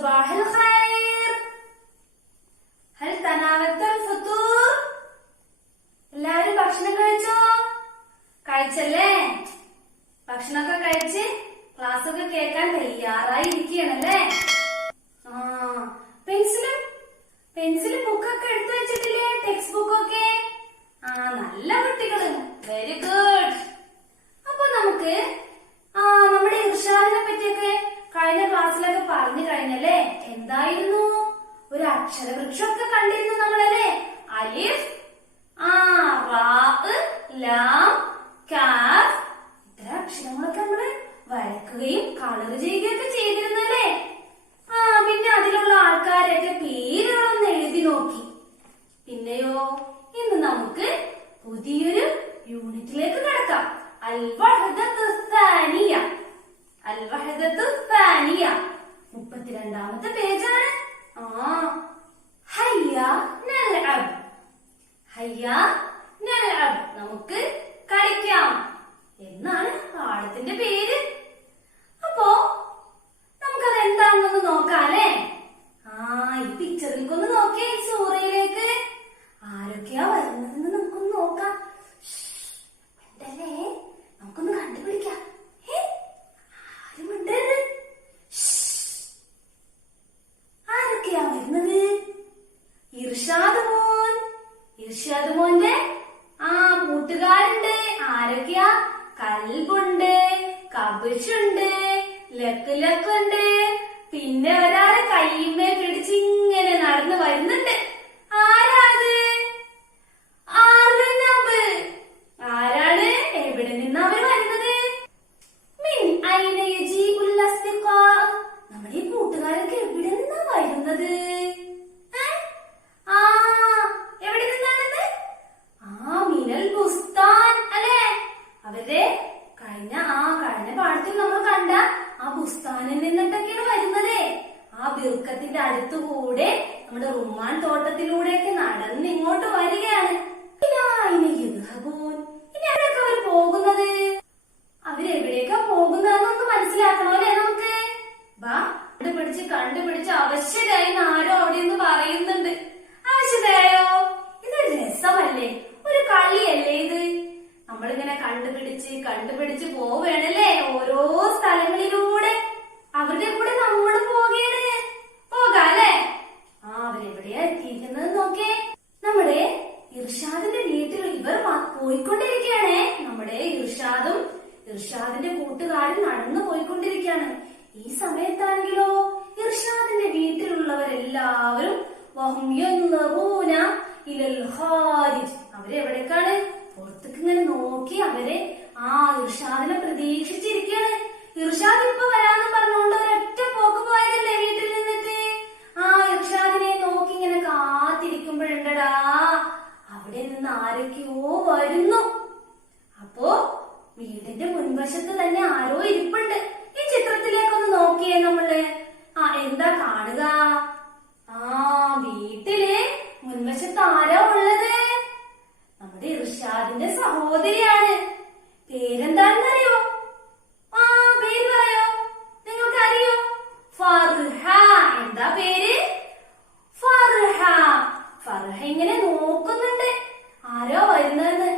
صباح الخير പുതിയൊരു യൂണിറ്റിലേക്ക് കടക്കാം. അൽവഹദിയ അൽവഹദിയ മുപ്പത്തിരണ്ടാമത്തെ പേജാണ്. ആ ഹയ്യ നൽഅബ് ഹയ്യ നൽഅബ് നമുക്ക് കളിക്കാം. എന്നാണ് പാടത്തിന്റെ പേര്. അപ്പോ നമുക്കത് എന്താണെന്നൊന്ന് നോക്കാല്ലേ? ആ ഈ പിക്ചറിലേക്കൊന്ന് നോക്കിയേ സോറി കൂട്ടുകാർ നടന്നു പോയിക്കൊണ്ടിരിക്കുകയാണ്. ഈ സമയത്താണെങ്കിലോ ഇർഷാദിന്റെ വീട്ടിലുള്ളവരെല്ലാവരും അവരെവിടേക്കാണ് പുറത്തേക്ക് ഇങ്ങനെ നോക്കി അവരെ ആ ഇർഷാദിനെ പ്രതീക്ഷിച്ചിരിക്കുകയാണ്. ഇർഷാദ് ഇപ്പൊ വരാന്ന് പറഞ്ഞുകൊണ്ട് ഒരൊറ്റ പോക്ക് പോയതല്ലേ വീട്ടിൽ നിന്നിട്ട്? ആ ഇർഷാദിനെ നോക്കി ഇങ്ങനെ കാത്തിരിക്കുമ്പോഴുണ്ടടാ. അവിടെ നിന്ന് ആരൊക്കെയോ വരുന്നു. വീടിന്റെ മുൻവശത്ത് തന്നെ ആരോ ഇരിപ്പുണ്ട്. ഈ ചിത്രത്തിലേക്കൊന്ന് നോക്കിയേ നമ്മൾ. ആ എന്താ കാണുക? ആ വീട്ടിലെ മുൻവശത്ത് ആരാ ഉള്ളത്? നമ്മുടെ ഇർഷാദിന്റെ സഹോദരിയാണ്. പേരെന്താണെന്നറിയോ? ആ പേര് പറയോ? നിങ്ങൾക്ക് അറിയോ ഫർഹ. എന്താ പേര്? ഫർഹ. ഫർഹ ഇങ്ങനെ നോക്കുന്നുണ്ട്. ആരോ വരുന്നത്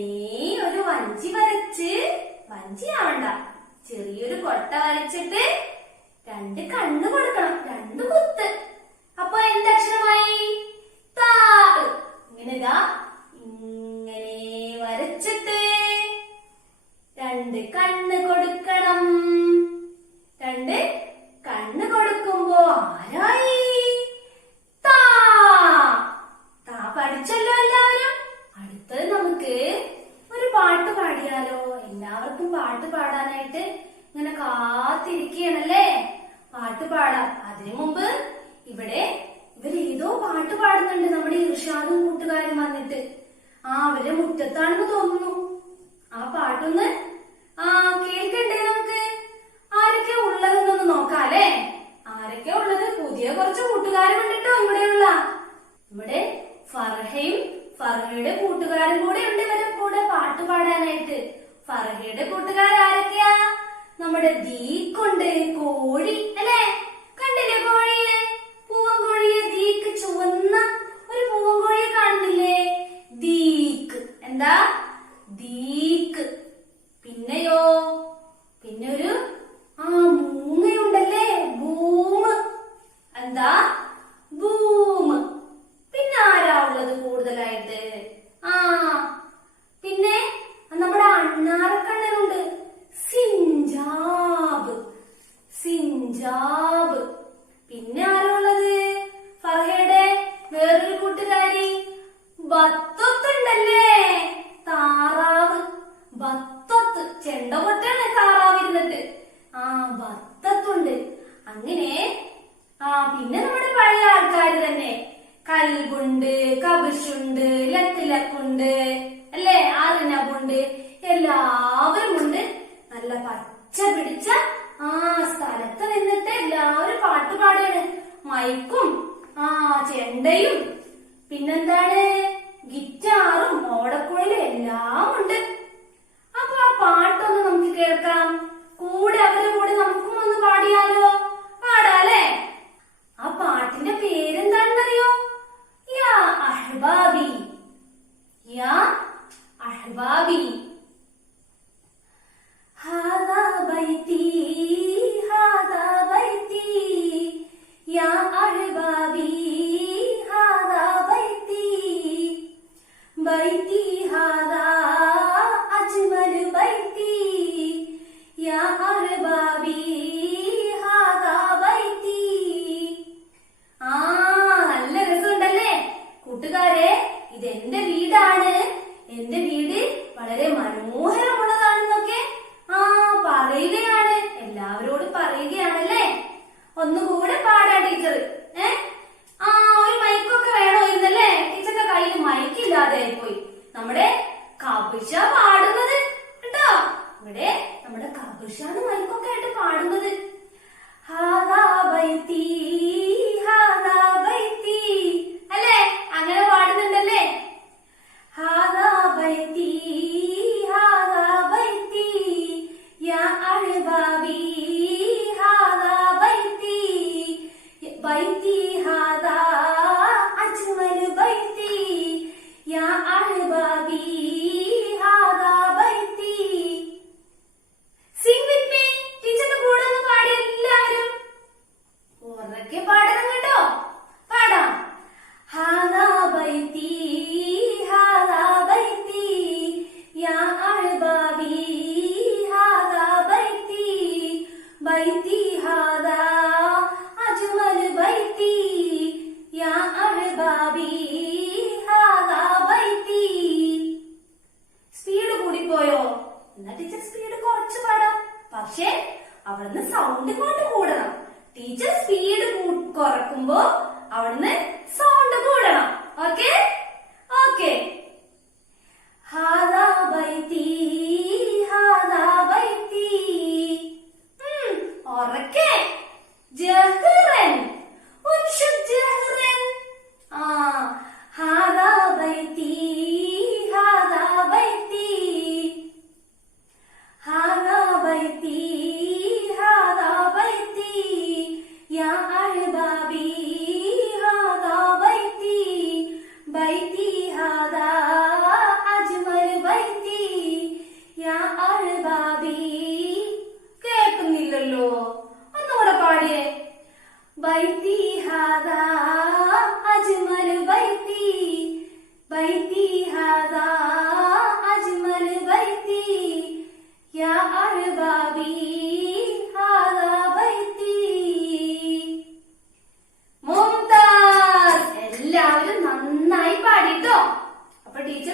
ഇങ്ങനെ ഒരു വഞ്ചി വരച്ച് വഞ്ചി ആവണ്ട. ചെറിയൊരു കൊട്ട വരച്ചിട്ട് രണ്ട് കണ്ണ് കൊടുക്കണം. രണ്ട് കുത്ത് പാടാനായിട്ട് ഇങ്ങനെ കാത്തിരിക്കുകയാണല്ലേ പാട്ട് പാടാം. അതിനു മുമ്പ് ഇവിടെ ഇവർ ഏതോ പാട്ട് പാടുന്നുണ്ട്. നമ്മുടെ ഇർഷാദും കൂട്ടുകാരും വന്നിട്ട്. ആ അവരെ മുറ്റത്താണെന്ന് തോന്നുന്നു. ആ പാട്ടൊന്ന് ആ കേൾക്കണ്ടേ നമുക്ക്? ആരൊക്കെ ഉള്ളതെന്നൊന്ന് നോക്കാല്ലേ? ആരൊക്കെ ഉള്ളത്? പുതിയ കുറച്ച് കൂട്ടുകാരും ഉണ്ടിട്ടോ ഇവിടെയുള്ള? ഇവിടെ ഫർഹയും ഫർഹയുടെ കൂട്ടുകാരും കൂടെ ഉണ്ട് ഇവരെ ഫർഹയുടെ കൂട്ടുകാർ ആരൊക്കെയാ നമ്മുടെ ദീക്കുണ്ട് കോഴി അല്ലേ? കണ്ടില്ലേ കോഴിയെ? പൂവങ്കോഴിയെ ദീക്ക് ചുവന്ന ഒരു പൂവങ്കോഴിയെ കാണുന്നില്ലേ ദീക്ക്. എന്താ? ദീക്ക്. പിന്നെയോ? പിന്നെ ഒരു ആ മൂങ്ങയുണ്ടല്ലേ? ഭൂമ്. എന്താ? ഭൂമ്. പിന്നെ ആരാ ഉള്ളത് കൂടുതലായിട്ട്? ആ ആറിനബുണ്ട് എല്ലാവരും ഉണ്ട് നല്ല പച്ച പിടിച്ച ആ സ്ഥലത്ത് നിന്നിട്ട് എല്ലാവരും പാട്ട് പാടുകയാണ്. മൈക്കും ആ ചെണ്ടയും പിന്നെന്താണ്? ഗിറ്റാറും ഓടക്കുഴലും എല്ലാം ഉണ്ട്. അപ്പൊ ആ പാട്ടൊന്ന് നമുക്ക് കേൾക്കാം. കൂടെ അവരുടെ കൂടെ നമുക്കും ഒന്ന് പാടിയാലോ? പാടാലേ? ആ പാട്ടിന്റെ പേരെന്താണെന്നറിയോ? യാ അഹ്ബാബി. യാ അഹ്ബാബി ഹാദാ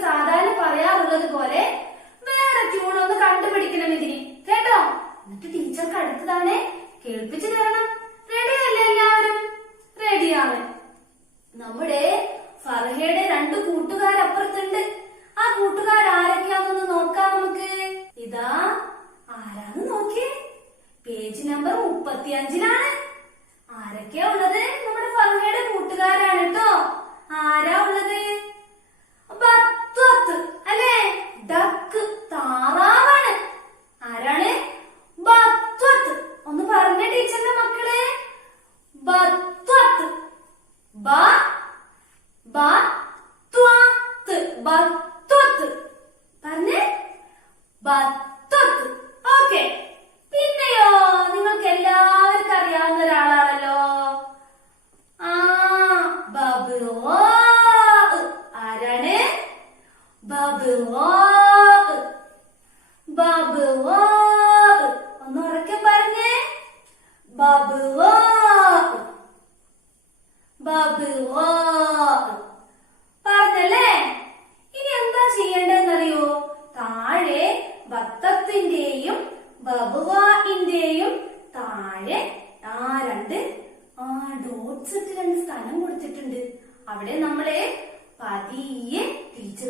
സാധാരണ പറയാറുള്ളത് പോലെ വേറെ ട്യൂൺ ഒന്ന് കണ്ടുപിടിക്കണം ഇതിന്. കേട്ടോ? എന്നിട്ട് ടീച്ചർക്ക് അടുത്തതാണേ കേൾപ്പിച്ചു തരണം. റെഡിയല്ലേ എല്ലാവരും? റെഡിയാണ് നമ്മുടെ ഫർഹയുടെ രണ്ട് കൂട്ടുകാരപ്പുറത്തുണ്ട്. ആ കൂട്ടുകാരൊക്കെയാണെന്ന് നോക്കാം നമുക്ക്. ഇതാ ആരാന്ന് നോക്കിയേ? പേജ് നമ്പർ മുപ്പത്തിയഞ്ചിലാണ്. ആരൊക്കെയാ ഉള്ളത്? നമ്മുടെ ഫർഹയുടെ കൂട്ടുകാരാണ് കേട്ടോ. ആരാ ഉള്ളത്? അപ്പൊ അവിടെ നമ്മളെ പതിയെ ടീച്ചർ